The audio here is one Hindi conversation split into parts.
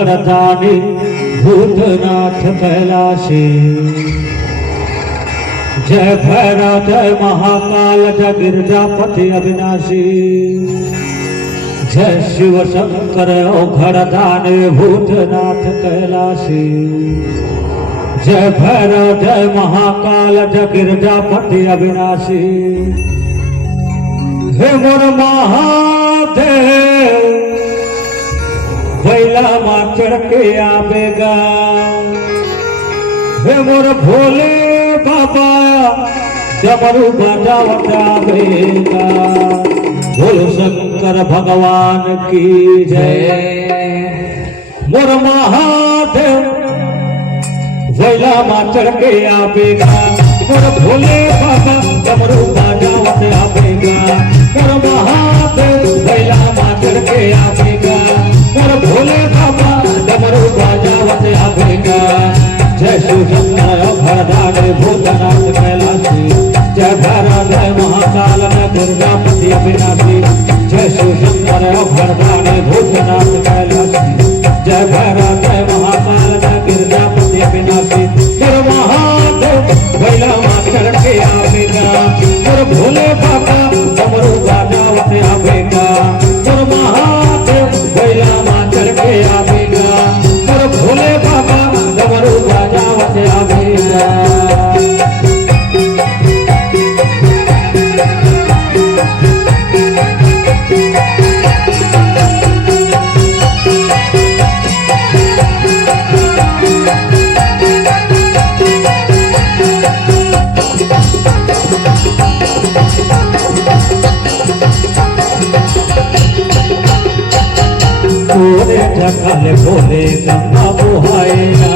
अवघडदानी भूतनाथ कैलाशी। जय भैरव जय महाकाल जय गिरजापति अविनाशी। जय शिव शंकर अवघडदानी भूतनाथ कैलाशी। जय भैरव जय महाकाल जय गिरजापति अविनाशी। हे मोर महादेव बैला माँ चढ़ के आवेगा। हे मोर भोले बाबा डमरू बजावत आवेगा। बोलो शंकर भगवान की जय। मोर महादेव बैला माँ चढ़ के आवेगा। मोर भोले बाबा डमरू बजावत आवेगा। मोर महादेव बैला माँ चढ़ के आवेगा। मोर भोले बाबा डमरू बजावत आवेगा। जय शिव शंकर अवघडदानी भूतनाथ कैलाशी। जय भैरव जय महाकाल जय गिरजापति अविनाशी। जय शिव शंकर अवघडदानी भूतनाथ कैलाशी। जय भैरव जय महाकाल जय गिरजापति अविनाशी। मोर महादेव बैला माँ चढ़ के आवेगा। मोर भोले बाबा डमरू बजावत आवेगा। मोर महादेव बैला माँ चढ़ के आवेगा। मोर भोले बाबा डमरू बजावत आवेगा। जखल भोले गंगा बुहाए ना।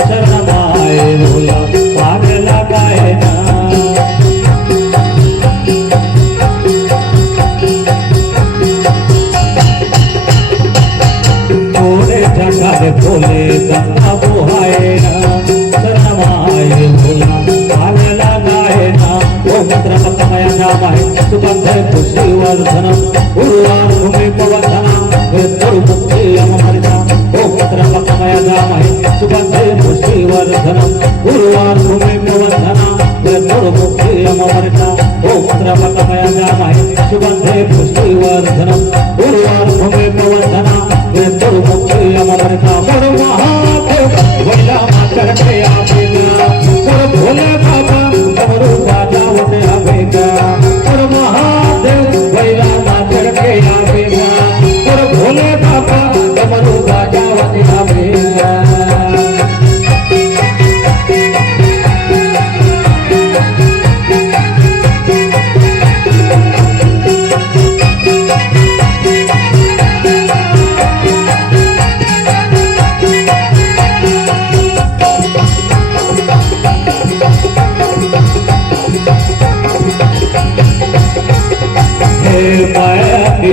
शरण माए भोला पाग लगाए ना। भोले जखल भोले गंगा बुहाए ना। शरण माए भोला पाग लगाए ना। ओ मंत्रमय नाम है सुगंधे पुष्टिवर्धनम। उर्वार भूमि पवनम मुक्ति अमृता। ओ मंत्रमय नाम है सुगंधे पुष्टिवर्धनम। उर्वार भूमि पवनम मुक्ति अमृता। ओ मंत्रमय नाम है सुगंधे पुष्टिवर्धनम। उर्वार भूमि पवनम मुक्ति अमृता। मोर महादेव बैला माँ चढ़ के आवेगा। मोर भोले बाबा डमरू बजावत आवेगा। मोर महादेव बैला माँ चढ़ के आवेगा। मोर भोले बाबा डमरू बजावत आवेगा।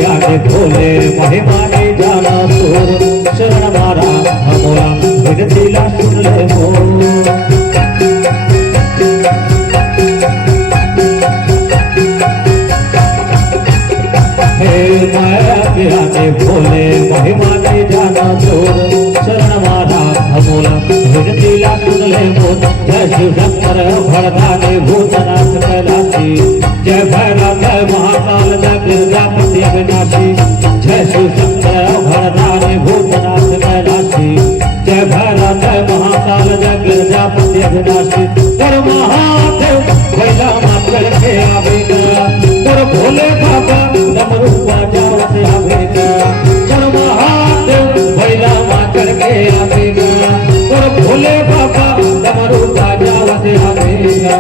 आगे भोले महिमा नहीं जाना तोर। शरण मारा हमोरा विनतीला सुन ले मोर। हे माया के आगे भोले महिमा नहीं जाना तोर। शरण मारा हमोरा विनतीला सुन ले मोर। जय शिव शंकर अवघडदानी भूतनाथ कैलाशी। जय भैरव जय महाकाल जय गिरजापति अविनाशी। जय शिव शंकर अवघडदानी भूतनाथ कैलाशी। जय भैरव जय महाकाल जय गिरजापति अविनाशी। मोर महादेव बैला माँ चढ़ के आवेगा। मोर भोले बाबा डमरू बजावत आवेगा। मोर महादेव बैला माँ चढ़ के आवेगा। मोर भोले बाबा डमरू बजावत आवेगा।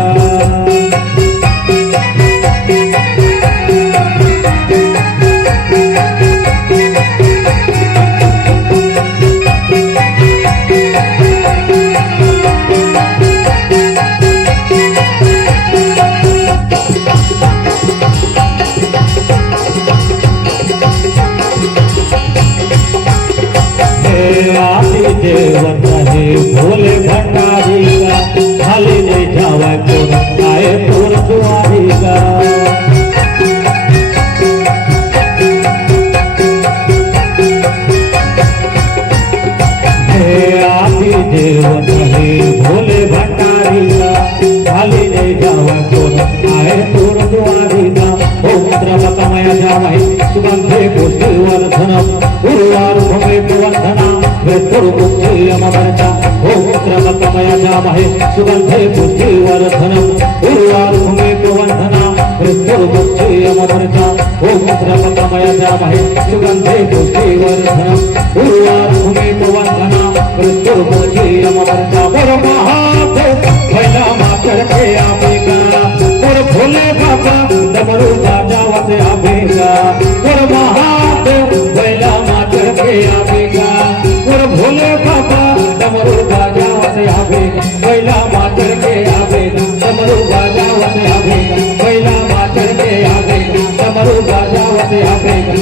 जामहे सुगंधे पुष्टिवर्धनम उर्वारुकमे वंदना मृत्युर्मुक्ति अमरता ओम त्र्यंबकमय जामहे सुगंधे पुष्टिवर्धनम उर्वारुकमे वंदना मृत्युर्मुक्ति अमरता ओम त्र्यंबकमय जामहे सुगंधे पुष्टिवर्धनम उर्वारुकमे वंदना मृत्युर्मुक्ति अमरता बोलो महादेव भैला मातर के आवेगा और भोले बाबा डमरू बजावते आवेगा और महादेव भैला मातर के आवेगा और भोले बाबा डमरू बजावते आवेगा भैला मातर के आवेगा डमरू बजावते आवेगा भैला मातर के आवेगा डमरू बजावते आवेगा